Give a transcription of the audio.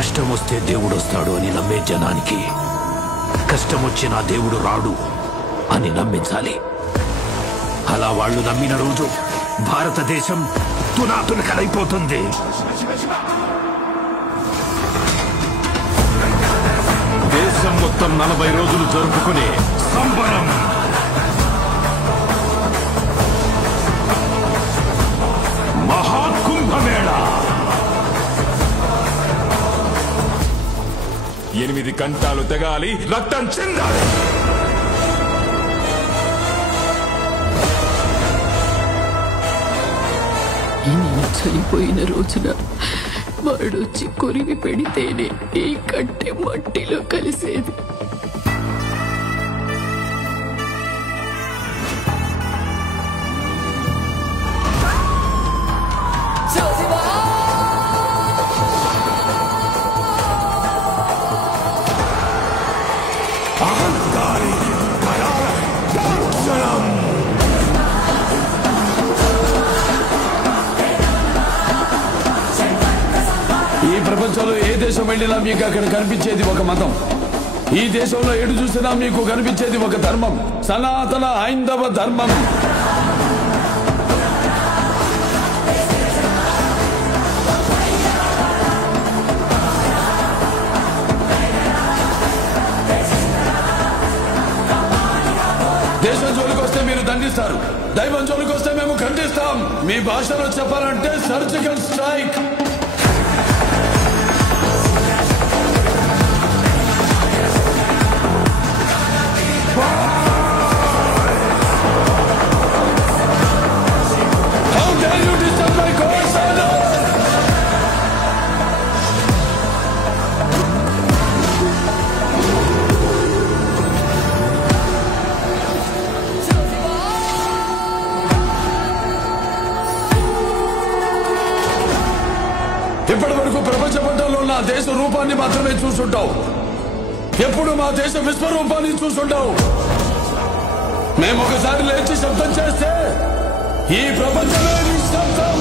కష్టం వస్తే దేవుడు వస్తాడు అని నమ్మే జనానికి కష్టం వచ్చినా దేవుడు రాడు అని నమ్మించాలి. అలా వాళ్ళు నమ్మిన రోజు భారతదేశం తునాతునకలైపోతుంది. దేశం మొత్తం 40 రోజులు జరుపుకునే సంబరం. మహాకుంభమేళ 8 గంటలు తెగాలి, రక్తం చెందాలి. నేను చనిపోయిన రోజున వాడొచ్చి కొరివి పెడితేనే ఈ కట్టె మట్టిలో కలిసేది. ఈ ప్రపంచంలో ఏ దేశం వెళ్ళినా మీకు అక్కడ కనిపించేది ఒక మతం. ఈ దేశంలో ఎటు చూసినా మీకు కనిపించేది ఒక ధర్మం, సనాతన హైందవ ధర్మం. దేశం జోలికి వస్తే మీరు దండిస్తారు, దైవం జోలికి వస్తే మేము ఖండిస్తాం. మీ భాషలో చెప్పాలంటే surgical strike. How dare you disturb my court's order? ఇప్పటి వరకు ప్రపంచ పటంలో నా దేశ రూపాన్ని మాత్రమే చూసుంటావు. ఎప్పుడు మా దేశ విశ్వరూపాన్ని చూసుంటావు. మేము ఒకసారి లేచి శబ్దం చేస్తే ఈ ప్రపంచమే నిశ్శబ్దం.